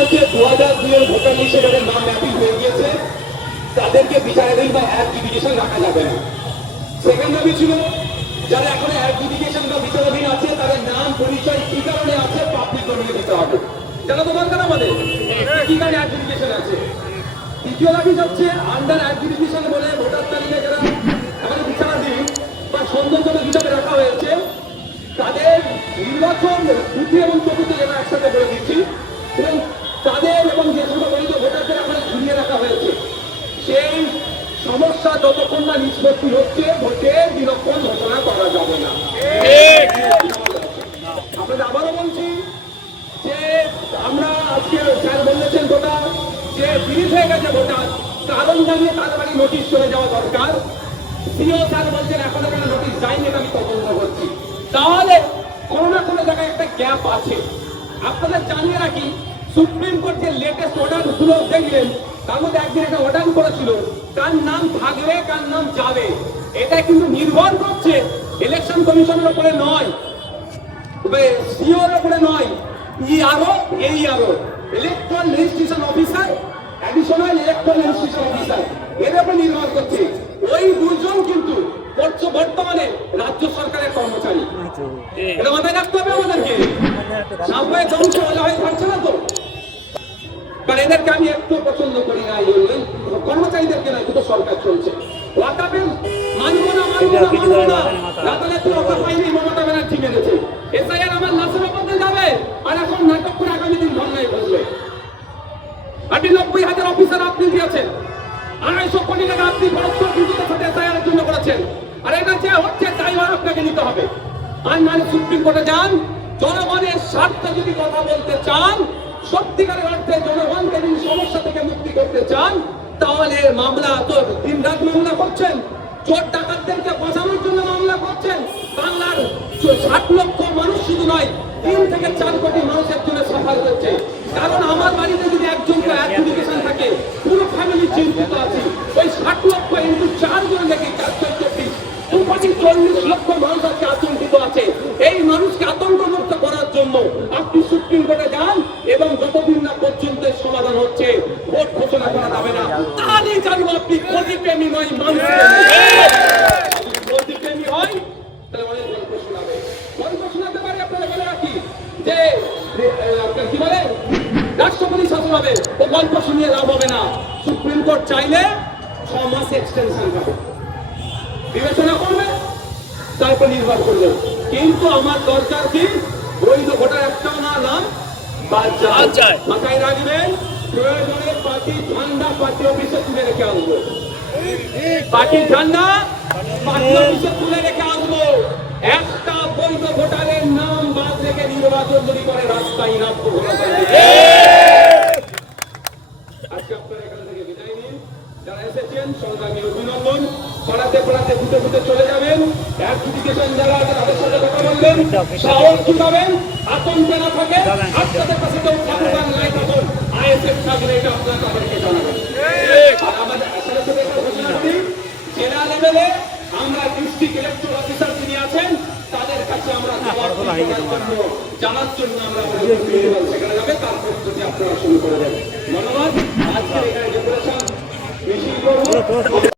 হচ্ছে 2002 ভোটার লিস্টে যাদের নাম ম্যাপিং হয়ে গিয়েছে তাদেরকে বিচারাধীন বা অ্যাডজুডিকেশন রাখা যাবে না। সেকেন্ড দাবি ছিল যারা এখন অ্যাডজুডিকেশন বা বিচারাধীন আছে তাদের নাম পরিচয় কি কারণে আছে পাবলিক ডোমেইনে দিতে হবে। জানা তো দরকার আমাদের কি কারণে অ্যাডজুডিকেশন আছে। দ্বিতীয় দাবি হচ্ছে আন্ডার অ্যাডজুডিকেশন বলে ভোটার তালিকায় যারা এখন বিচারাধীন বা সন্দেহজনক হিসাবে রাখা হয়েছে তাদের নির্বাচন তৃতীয় এবং চতুর্থ জেলা একসাথে করে দিচ্ছি এবং তাদের এবং যে সমস্ত বৈধ ভোটারদের এখন ঝুলিয়ে রাখা হয়েছে সেই সমস্যা যতক্ষণ না নিষ্পত্তি হচ্ছে ভোটের বিলক্ষণ ঘোষণা করা যাবে না। আপনাদের আবারও বলছি যে আমরা আজকে স্যার বলেছেন গোটা যে বিরিজ হয়ে গেছে ভোটার কারণ জানিয়ে তাড়াতাড়ি নোটিশ চলে যাওয়া দরকার। সিও স্যার বলছেন এখনো কেন নোটিশ যায়নি এটা আমি তদন্ত করছি। তাহলে কোনো না কোনো জায়গায় একটা গ্যাপ আছে। আপনাদের জানিয়ে রাখি সুপ্রিম কোর্ট যে লেটেস্ট অর্ডার গুলো দেখলেন তার মধ্যে একদিন একটা অর্ডার করেছিল কার নাম থাকবে কার নাম যাবে এটা কিন্তু নির্ভর করছে ইলেকশন কমিশনের উপরে নয়, সিওর উপরে নয়, ERO electoral registration officer additional electoral registration officer এর উপর নির্ভর করছে। ওই দুজন কিন্তু বর্তমানে রাজ্য সরকারের কর্মচারী। এটা মাথায় রাখতে হবে আমাদেরকে। সামনে ধ্বংস হয়ে থাকছে না তো, কারণ এদেরকে আমি একটু পছন্দ করি না। কর্মচারীদেরকে না দুটো সরকার চলছে ওয়াকাবে মানবো না রাতারাতি ওয়াকা পাইনি মমতা ব্যানার্জি মেরেছে। এসআইআর আমার লাশের মধ্যে যাবে আর এখন নাটক করে আগামী দিন ধর্নায় বসবে। আপনি 90,000 অফিসার আপনি দিয়েছেন, 250 কোটি টাকা আপনি পরস্পর বিরোধের সাথে এসআইআর জন্য করেছেন আর এটা যে হচ্ছে ড্রাইভার আপনাকে নিতে হবে। আর মানে সুপ্রিম কোর্টে যান, জনগণের স্বার্থে যদি কথা বলতে চান, সত্যিকারের অর্থে জনগণকে যদি সমস্যা থেকে মুক্তি করতে চান তাহলে মামলা তো দিন রাত মামলা করছেন, চোর ডাকাতদেরকে বাঁচানোর জন্য মামলা করছেন। বাংলার 60 লক্ষ মানুষ শুধু নয় 3 থেকে 4 কোটি মানুষের জন্য সাফার করছে। কারণ আমার বাড়িতে যদি একজন অ্যাপ্লিকেশন থাকে পুরো ফ্যামিলি চিন্তিত আছে। ওই 60 লক্ষ ইন্টু 4 জন লেগে 440 240 লক্ষ মানুষ আজকে আতঙ্কিত আছে। এই মানুষকে আতঙ্ক মুক্ত করার জন্য আপনি সুপ্রিম কোর্টে যান এবং যতদিন না পর্যন্ত সমাধান হচ্ছে ভোট ঘোষণা করা যাবে না। তাহলেই জানবো আপনি গতিপ্রেমী নয় মানুষ গতিপ্রেমী হয় তাহলে অনেক গল্প শোনাবে। গল্প শোনাতে পারে আপনারা বলে রাখি যে কি বলে রাষ্ট্রপতি শাসন হবে, ও গল্প শুনিয়ে লাভ হবে না। সুপ্রিম কোর্ট চাইলে 6 মাস এক্সটেনশন পাবে, বিবেচনা করবে তারপর নির্ভর করবে। কিন্তু আমার দরকার কি বৈধ ভোটার একটাও না নাম বাদ যায়। মাথায় রাখবেন প্রয়োজনে পার্টি ঝান্ডা পার্টি অফিসে তুলে রেখে আসবো, পার্টির ঝান্ডা পার্টি অফিসে তুলে রেখে আসবো। একটা বৈধ ভোটারের নাম বাদ রেখে নির্বাচন যদি করে রাস্তায় নামবো। আজকে আপনারা এখান থেকে বিদায় নিন। যারা এসেছেন সংগ্রামী অভিনন্দন। পড়াতে পড়াতে ঘুটে ঘুটে চলে যাবেন। অ্যাপ্লিকেশন যারা আছে তাদের সাথে কথা বলবেন, সাহস জুটাবেন, আতঙ্ক না থাকে। আপনাদের কাছে কেউ থাকুন নাই থাকুন, আইএসএফ থাকলে এটা আপনার তাদেরকে জানাবেন। আর আমাদের আসলে সাথে একটা ঘোষণা করি, জেলা লেভেলে আমরা ডিস্ট্রিক্ট ইলেকট্রাল অফিসার যিনি আছেন তাদের কাছে আমরা জানার জন্য আমরা সেখানে যাবে, তার প্রস্তুতি আপনারা শুরু করে দেন। ধন্যবাদ। আজকে এখানে ডেপুটেশন মিছিল করব।